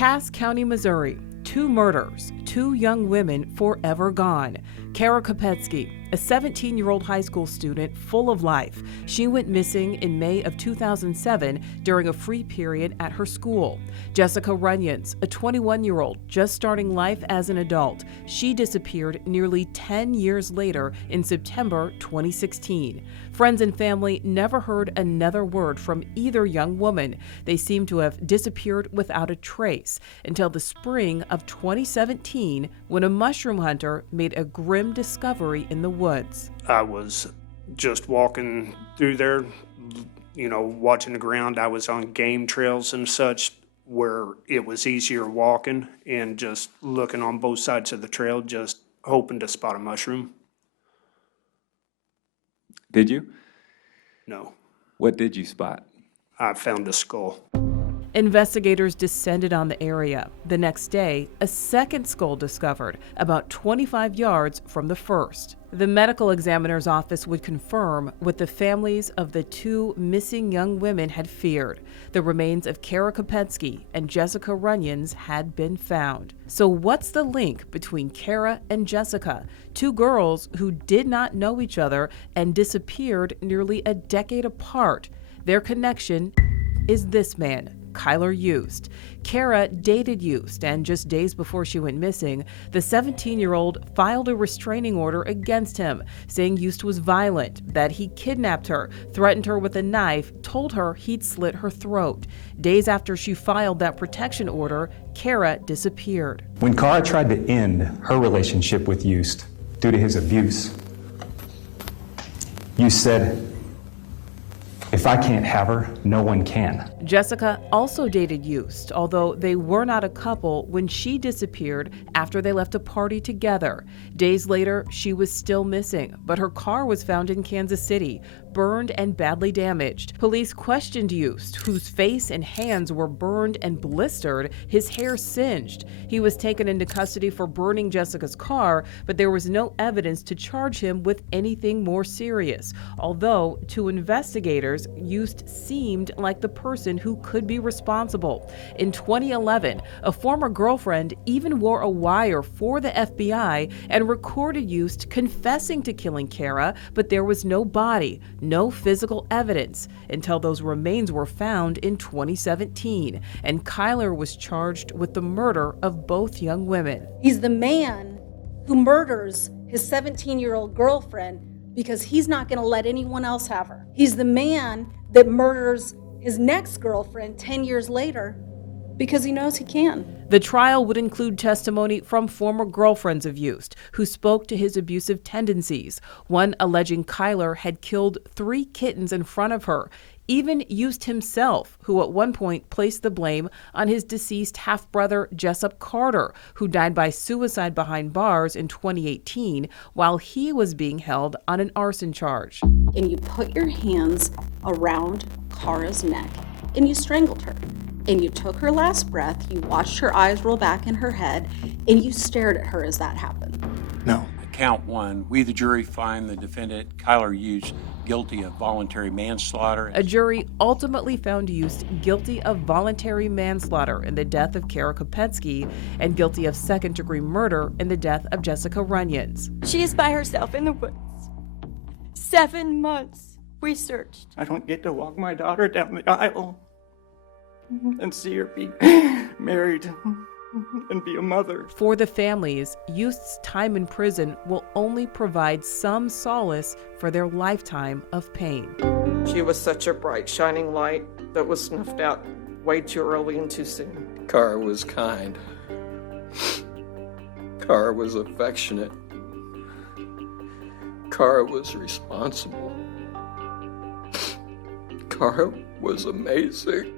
Cass County, Missouri. 2 murders, 2 young women forever gone. Kara Kopetsky, a 17-year-old high school student full of life. She went missing in May of 2007 during a free period at her school. Jessica Runyons, a 21-year-old just starting life as an adult. She disappeared nearly 10 years later in September 2016. Friends and family never heard another word from either young woman. They seem to have disappeared without a trace until the spring of 2017 when a mushroom hunter made a grim discovery in the woods. I was just walking through there, watching the ground. I was on game trails and such where it was easier walking and just looking on both sides of the trail, just hoping to spot a mushroom. Did you? No. What did you spot? I found a skull. Investigators descended on the area. The next day, a second skull discovered about 25 yards from the first. The medical examiner's office would confirm what the families of the 2 missing young women had feared. The remains of Kara Kopetsky and Jessica Runyons had been found. So what's the link between Kara and Jessica, 2 girls who did not know each other and disappeared nearly a decade apart? Their connection is this man, KYLR YUST. Kara dated YUST, and just days before she went missing, the 17-year-old filed a restraining order against him, saying YUST was violent, that he kidnapped her, threatened her with a knife, told her he'd slit her throat. Days after she filed that protection order, Kara disappeared. When Kara tried to end her relationship with YUST due to his abuse, YUST said, "If I can't have her, no one can." Jessica also dated YUST, although they were not a couple when she disappeared after they left a party together. Days later, she was still missing, but her car was found in Kansas City, burned and badly damaged. Police questioned YUST, whose face and hands were burned and blistered, his hair singed. He was taken into custody for burning Jessica's car, but there was no evidence to charge him with anything more serious. Although, to investigators, YUST seemed like the person who could be responsible. In 2011, a former girlfriend even wore a wire for the FBI and recorded YUST confessing to killing Kara, but there was no body, no physical evidence, until those remains were found in 2017, and KYLR was charged with the murder of both young women. He's the man who murders his 17-year-old girlfriend because he's not going to let anyone else have her. He's the man that murders his next girlfriend 10 years later because he knows he can. The trial would include testimony from former girlfriends of YUST who spoke to his abusive tendencies, one alleging KYLR had killed 3 kittens in front of her. Even YUST himself, who at one point placed the blame on his deceased half-brother Jessup Carter, who died by suicide behind bars in 2018 while he was being held on an arson charge. And you put your hands around Kara's neck and you strangled her. And you took her last breath, you watched her eyes roll back in her head, and you stared at her as that happened. No. Count 1, we the jury find the defendant, KYLR YUST, guilty of voluntary manslaughter. A jury ultimately found YUST guilty of voluntary manslaughter in the death of Kara Kopetsky and guilty of second-degree murder in the death of Jessica Runyons. She is by herself in the woods. 7 months we searched. I don't get to walk my daughter down the aisle and see her be married and be a mother. For the families, YUST's time in prison will only provide some solace for their lifetime of pain. She was such a bright, shining light that was snuffed out way too early and too soon. Kara was kind. Kara was affectionate. Kara was responsible. Kara was amazing.